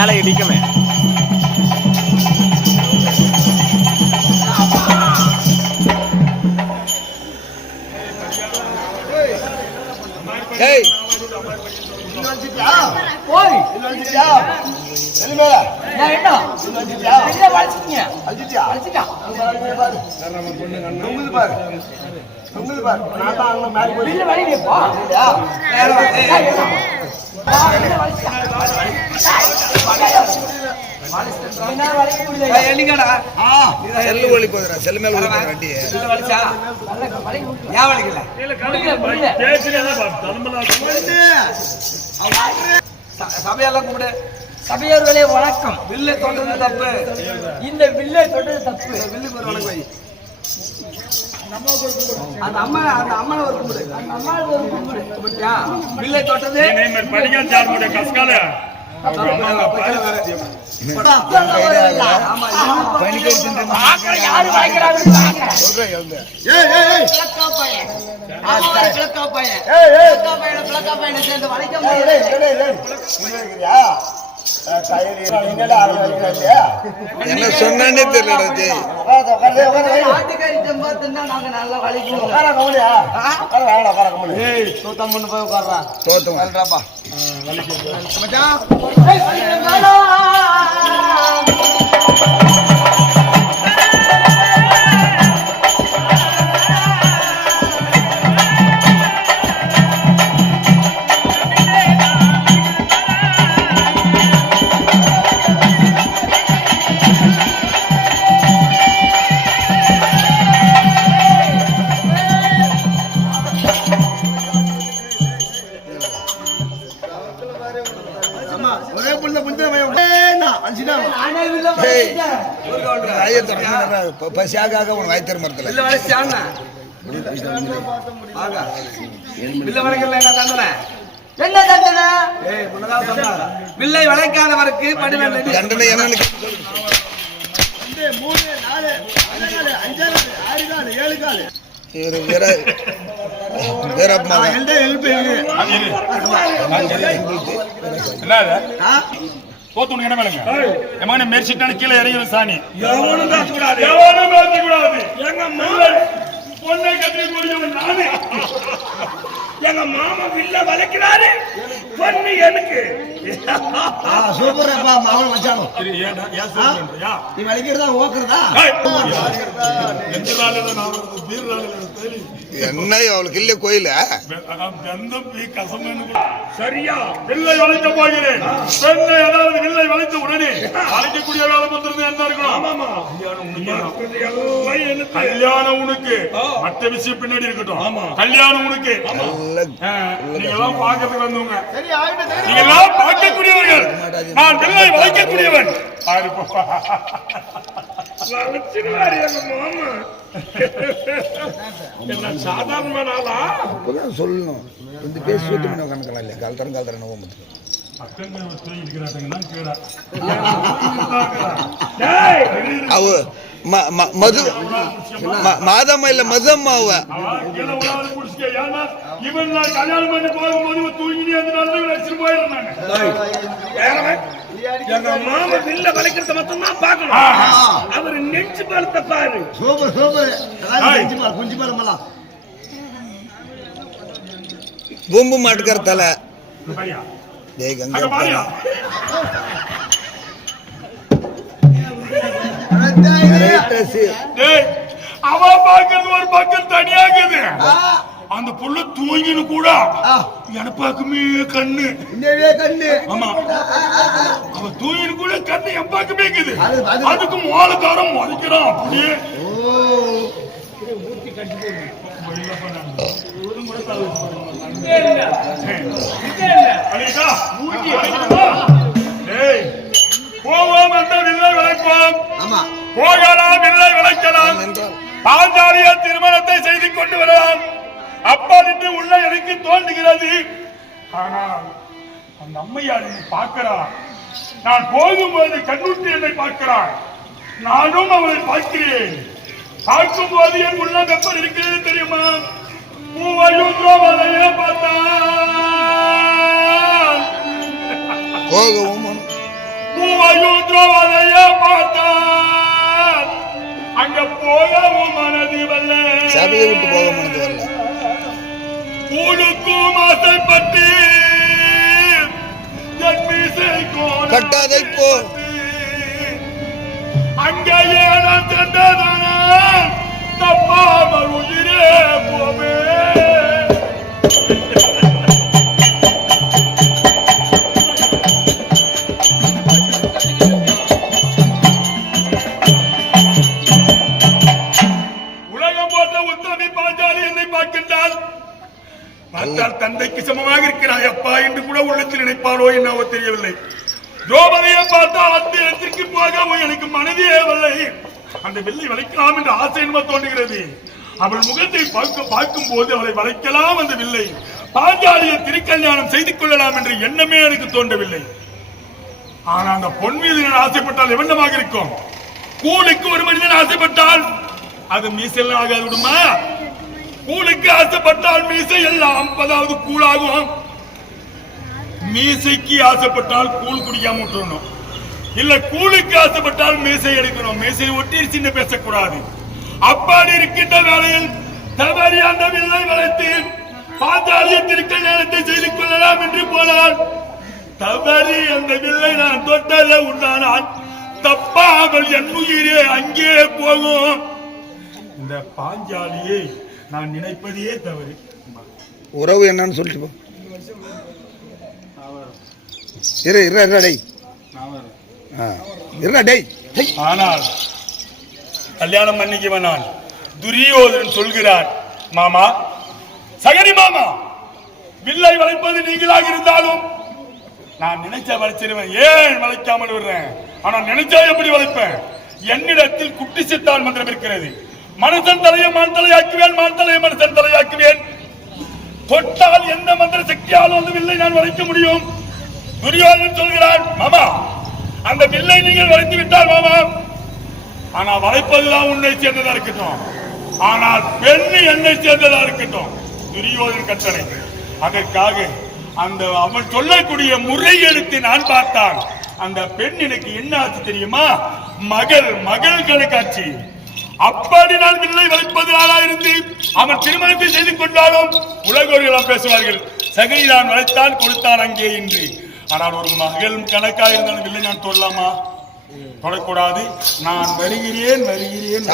மேலே இடிக்குமே ஏய் போய் வந்துட்டியா செல்லு வலி போதுடா. செல்லு மேல வண்டி. ஏன் சபையெல்லாம் கும்பிடு. சபையோர்களே வணக்கம். வில்லை தொட்டது தப்பு. இந்த வில்லை தொட்டது தப்பு. வில்லுக்கு ஒரு வணக்கம். அந்த அம்மா அந்த அம்மனை ஒரு கும்பிடு. அந்த அம்மாவுக்கு ஒரு கும்பிடு. வில்லை தொட்டது. ஆமா, பார்க்கற என்ன செம்பா தின்னா நாங்க நல்லா போய். தோத்தவன் மச்சான், என்ன தண்டனை? ஏய், முன்னதாக சொன்னாங்க. வில்லை வளைக்காதவருக்கு தண்டனை என்னன்னு மூணு, நாலு, அஞ்சாறு ஆறு ஏழு காலு. வீர வீரப்பா ஆ, எந்த help இருக்கு? என்னது ஆ? போத்து என்ன மேலுங்க என் மகனை மெரிச்சிட்டானு கீழே இறங்கி சாணி எவனும் பேசக்கூடாது எவனும் பேசக்கூடாது எங்க பொண்ணை கட்டி கூடியவன் நானே. எங்க மாமா வில்ல வளைக்கிறாரு பொண்ணு எனக்கு. ஆ, சூப்பர்ப்பா? ஏன் சொல்றேன்றியா? நீ வலிக்கிறதா ஓக்குறதா. என்ன அவளுக்கு இல்ல கோயில. சரியா வில்லை வளைக்க போகிறேன். பெண்ணை அதாவது வில்லை வளைத்த உடனே வளைக்கக்கூடிய வேலை பத்திரம் என்ன இருக்கணும்? கல்யாணம் உனக்கு. மற்ற விஷயம் பின்னாடி இருக்கட்டும். கல்யாணம் உனக்கு. நீங்க எல்லாம் பார்க்கறதுக்கு வந்தவங்க. நீங்க எல்லாம் பார்க்கக்கூடியவர்கள். நான் வில்லை வளைக்கக்கூடியவன் பாரு பாப்பா. வளைச்சிருவாரு எங்க மாமா என்ன சாதாரண நாளா? அப்பதான் சொல்லணும். வந்து பேசி சுத்தம் கணக்கலாம் இல்லையா? கல்தரம் கல்தரம் ஓமத்து பக்கங்கள் வச்சு இருக்கிறாங்கன்னா கேடா டேய் அவ ம- ம- மது மாதம்மா இல்ல மதம்மா அவ இவன் நான் கல்யாணம் பண்ணி போகும்போது தூங்கினே? எங்க மாமா வில்ல வளைக்கிறத மட்டும் தான். அவர் நெஞ்சு பலத்தை பாரு சூப்பர் சூப்பர். குஞ்சு பாரு குஞ்சு பாரு பூம்பு மாட்டுக்கிற தலை அங்க கங்கா அவன் பார்க்கறது ஒரு பக்கம் தனியாகுது அந்த புள்ள தூங்கினு கூட எனப்பாக்குமே கண்ணு. இன்னவே கண்ணு. ஆமா. அவன் தூங்கினு கூட கண்ணு என் பக்கமே இருக்குது அது- அது- அதுக்கு மோளக்காரம் மறைக்கிறான் அப்படியே அடிக்கா, அடிக்கா. டேய், போவோம் என்ற வில்லை விளைப்போம் ஆமா போகலாம் வில்லை விளைக்கலாம் பாஞ்சாலிய திருமணத்தை செய்து கொண்டு வரலாம் அப்பா நின்று உள்ள எனக்கு தோன்றுகிறது ஆனால் அந்த அம்மையார் என்னை பார்க்கிறார் நான் போகும்போது கண்ணுட்டு என்னை பார்க்கிறார் நானும் அவரை பார்க்கிறேன் பார்க்கும்போது என் உள்ளம் எப்படி இருக்கிறது தெரியுமா? பூவையும் திரௌபதியை பார்த்தான் போகவும் பூவையும் திரௌபதிய பார்த்தான் அங்க போகவும் மனது வல்ல சபையை விட்டு போக மனது வரல. கூழுக்கும் ஆசைப்பட்டு என் மீசை கோணம் கட்டாதை போ. அங்கேயே நான் சென்றதான பார்த்தால் தந்தைக்கு சமமாக இருக்கிறாய் அப்பா என்று கூட உள்ளத்தில் நினைப்பாரோ என்னவோ தெரியவில்லை. திரௌபதியை பார்த்தால் அந்த இடத்திற்கு போகவும் எனக்கு மனதே வரலை அந்த வெள்ளை வளைக்கலாம் என்ற ஆசை என்னமோ தோன்றுகிறது. அவள் முகத்தை பார்க்க பார்க்கும் போது அவளை வளைக்கலாம் அந்த வில்லை. பாஞ்சாலியை திருக்கல்யாணம் செய்து கொள்ளலாம் என்ற எண்ணமே எனக்கு தோன்றவில்லை. ஆனா அந்த பொன் மீது நான் ஆசைப்பட்டால் எவ்வளவாக இருக்கும்? கூலிக்கு ஒரு மனிதன் ஆசைப்பட்டால் அது மீசல் ஆகாது விடுமா? கூலுக்கு ஆசைப்பட்டால் மீசை எல்லாம் ஐம்பதாவது கூழாகும். மீசைக்கு ஆசைப்பட்டால் கூழ் குடிக்காம விட்டுறணும். இல்ல கூலுக்கு ஆசைப்பட்டால் மீசை எடுக்கணும். மீசை ஒட்டி சின்ன பேசக்கூடாது. அப்பாடி இருக்கின்ற வேலையில் தவறி அந்த வில்லை வளர்த்து பாஞ்சாலிய நேரத்தை செய்து கொள்ளலாம் என்று போனால் தவறி அந்த வில்லை நான் தொட்டதை உண்டானால் தப்பாமல் என் உயிரே அங்கே போகும். இந்த பாஞ்சாலியை நான் நினைப்பதே தவறு. உறவு என்னன்னு சொல்லிட்டு போ. இரு இரு இரு டேய். இருடா டேய். ஆனால் கல்யாணம் பண்ணிக்குவன் நான் துரியோதனன் சொல்கிறார் மாமா சகரி மாமா வில்லை வளைப்பது நீங்களாக இருந்தாலும் நான் நினைச்ச வளைச்சிருவேன் ஏன் வளைக்காமல் விடுறேன்? ஆனா நினைச்சா எப்படி வளைப்பேன்? என்னிடத்தில் குட்டி சித்தான் மந்திரம் இருக்கிறது. மனுஷன் தலையை மான் தலையாக்குவேன் மான் தலையை மனுஷன் தலையாக்குவேன். தொட்டால் எந்த மந்திர சக்தியாலும் அந்த வில்லை நான் வளைக்க முடியும். துரியோதன் சொல்கிறான் மாமா அந்த வில்லை நீங்கள் வளைத்து விட்டால் மாமா. ஆனா வளைப்பதுதான் உன்னை சேர்ந்ததா இருக்கட்டும். ஆனால் பெண் என்னை சேர்ந்ததா இருக்கட்டும். துரியோதன் கட்டளை. அதற்காக அந்த அவன் சொல்லக்கூடிய முறை எழுத்து நான் பார்த்தான். அந்த பெண் எனக்கு என்ன ஆச்சு தெரியுமா? மகள் மகள் கணக்காட்சி. அப்படி நான் வில்லை வளைப்பது ஆளாயிருந்து அவன் திருமணத்தை செய்து கொண்டாலும் உலகோர்களாம் பேசுவார்கள் சகை நான் வளைத்தான் கொடுத்தான் அங்கே இன்று ஆனால் ஒரு மகள் கணக்காக இருந்தாலும் வில்லை நான் தொடலாமா தொடக்கூடாது நான் வருகிறேன் வருகிறேன்